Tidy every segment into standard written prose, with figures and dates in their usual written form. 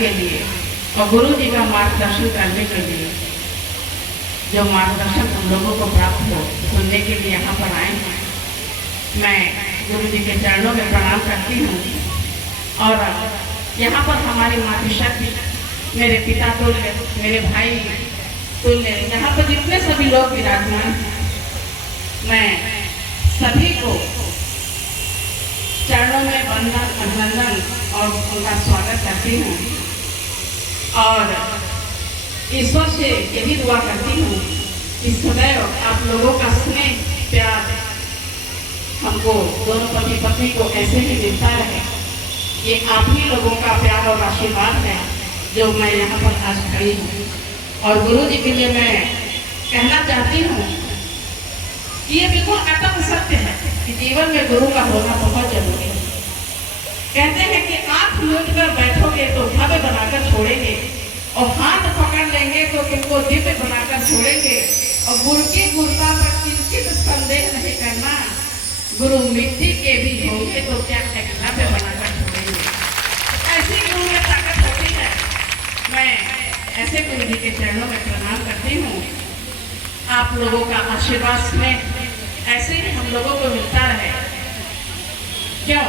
के लिए और गुरु जी का मार्गदर्शन करने के लिए जो मार्गदर्शन हम लोगों को प्राप्त हो सुनने के लिए यहाँ पर आए हैं। मैं गुरु जी के चरणों में प्रणाम करती हूँ और यहाँ पर हमारी मातृशक्ति, मेरे पिता तुल्य, मेरे भाई तुल्य, यहाँ पर जितने सभी लोग विराजमान हैं, मैं सभी को चरणों में वंदन अभिनंदन और उनका स्वागत करती हूँ और ईश्वर से यही दुआ करती हूँ कि सदैव आप लोगों का स्नेह प्यार हमको दोनों पति पत्नी को ऐसे ही मिलता रहे। ये आप ही लोगों का प्यार और आशीर्वाद है जो मैं यहाँ पर आज खड़ी हूँ। और गुरु जी के लिए मैं कहना चाहती हूँ कि ये बिल्कुल अटल सत्य है कि जीवन में गुरु का होना बहुत जरूरी है। कहते हैं कि आंख मूंद कर बैठोगे तो भव्य बनाकर छोड़ेंगे और हाथ पकड़ लेंगे तो तुमको दिव्य बनाकर छोड़ेंगे और गुरु की गुरुता पर किंचित संदेह नहीं करना। गुरु मिट्टी के भी होंगे तो क्या भव्य बनाकर छोड़ेंगे। ऐसी गुरु में ताकत होती है। मैं ऐसे गुरु जी के चरणों में प्रणाम करती हूँ। आप लोगों का आशीर्वाद में ऐसे ही हम लोगों को मिलता रहे। क्यों?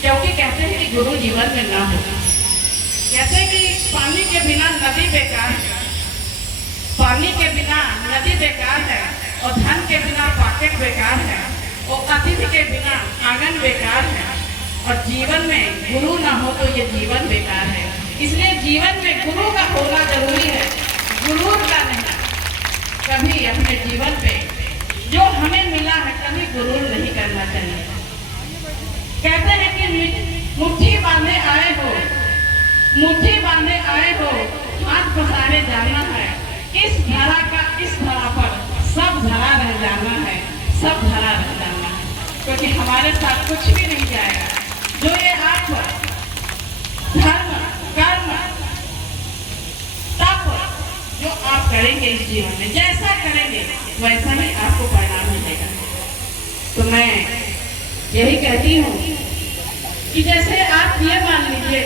क्योंकि कहते हैं कि गुरु जीवन में ना हो। कहते हैं कि पानी के बिना नदी बेकार है, पानी के बिना नदी बेकार है और धन के बिना पॉकेट बेकार है और अतिथि के बिना आंगन बेकार है और जीवन में गुरु ना हो तो ये जीवन बेकार है। इसलिए जीवन में गुरु का होना जरूरी है, गुरु का नहीं। कभी अपने जीवन पे जो हमें मिला है कभी गुरु नहीं करना चाहिए। कहते हैं कि मुट्ठी बांधे आए हो, मुट्ठी बांधे आए हो, हाथ पसारे जाना है। इस धरा का इस धरा पर सब धरा रह जाना है, सब धरा रह जाना है, क्योंकि हमारे साथ कुछ भी नहीं जाएगा। जो ये आप धर्म कर्म तप जो आप करेंगे इस जीवन में, जैसा करेंगे वैसा ही आपको परिणाम मिलेगा। तो मैं यही कहती हूँ कि जैसे आप ये मान लीजिए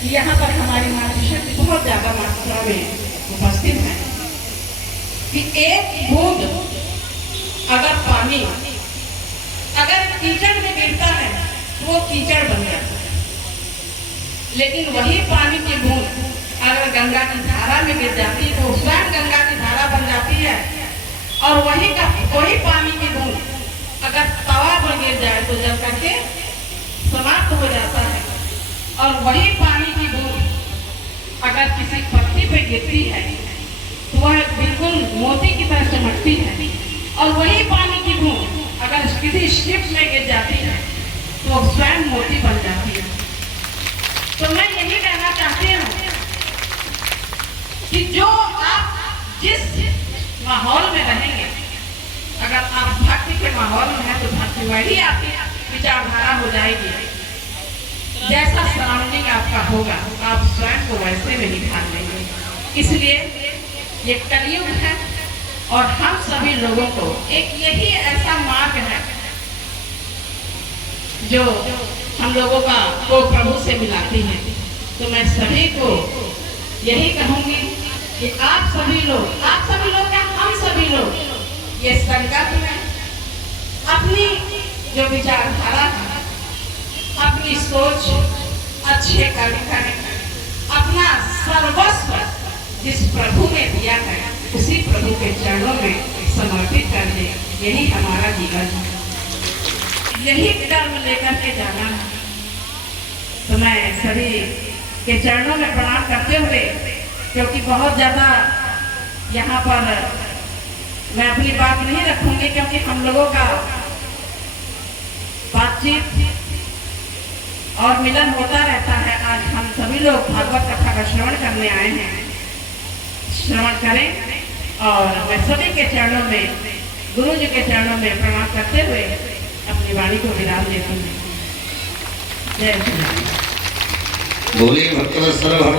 कि यहाँ पर हमारी मातृशक्ति बहुत ज्यादा मात्रा में उपस्थित है कि एक बूंद अगर पानी अगर कीचड़ में गिरता है तो वो कीचड़ बन जाता है, लेकिन वही पानी की बूंद अगर गंगा की धारा में गिर जाती है तो स्वयं गंगा की धारा बन जाती है। और वही पानी की बूंद अगर तवा पर गिर जाए तो जल करके समाप्त हो जाता है। और वही पानी की बूंद अगर किसी पत्ती पे गिरती है तो वह बिल्कुल मोती की तरह चमकती है। और वही पानी की बूंद अगर किसी शिप में गिर जाती है तो स्वयं मोती बन जाती है। तो मैं यही कहना चाहती हूँ कि जो आप जिस माहौल में रहेंगे, अगर आप भक्ति के माहौल में हैं तो भक्ति वही आपकी विचारधारा हो जाएगी। जैसा सराउंडिंग आपका होगा आप स्वयं को वैसे में निखार लेंगे। इसलिए ये कलयुग है और हम सभी लोगों को एक यही ऐसा मार्ग है जो हम लोगों को प्रभु से मिलाती है। तो मैं सभी को यही कहूंगी कि आप सभी लोग क्या हम सभी लोग ये संकल्प में अपनी जो विचारधारा है, अपनी सोच अच्छे कर्म करें, अपना सर्वस्व जिस प्रभु ने दिया है उसी प्रभु के चरणों में समर्पित कर दे। यही हमारा जीवन है, यही कर्म लेकर के जाना है। तो मैं सभी के चरणों में प्रणाम करते हुए, क्योंकि बहुत ज्यादा यहाँ पर मैं अपनी बात नहीं रखूंगी, क्योंकि हम लोगों का बातचीत और मिलन होता रहता है। आज हम सभी लोग भागवत कथा का श्रवण करने आए हैं, श्रवण करें। और मैं सभी के चरणों में, गुरु जी के चरणों में प्रणाम करते हुए अपनी वाणी को विराम देती हूँ। जय श्री राम। बोलिए भक्तवत्सल भगवान।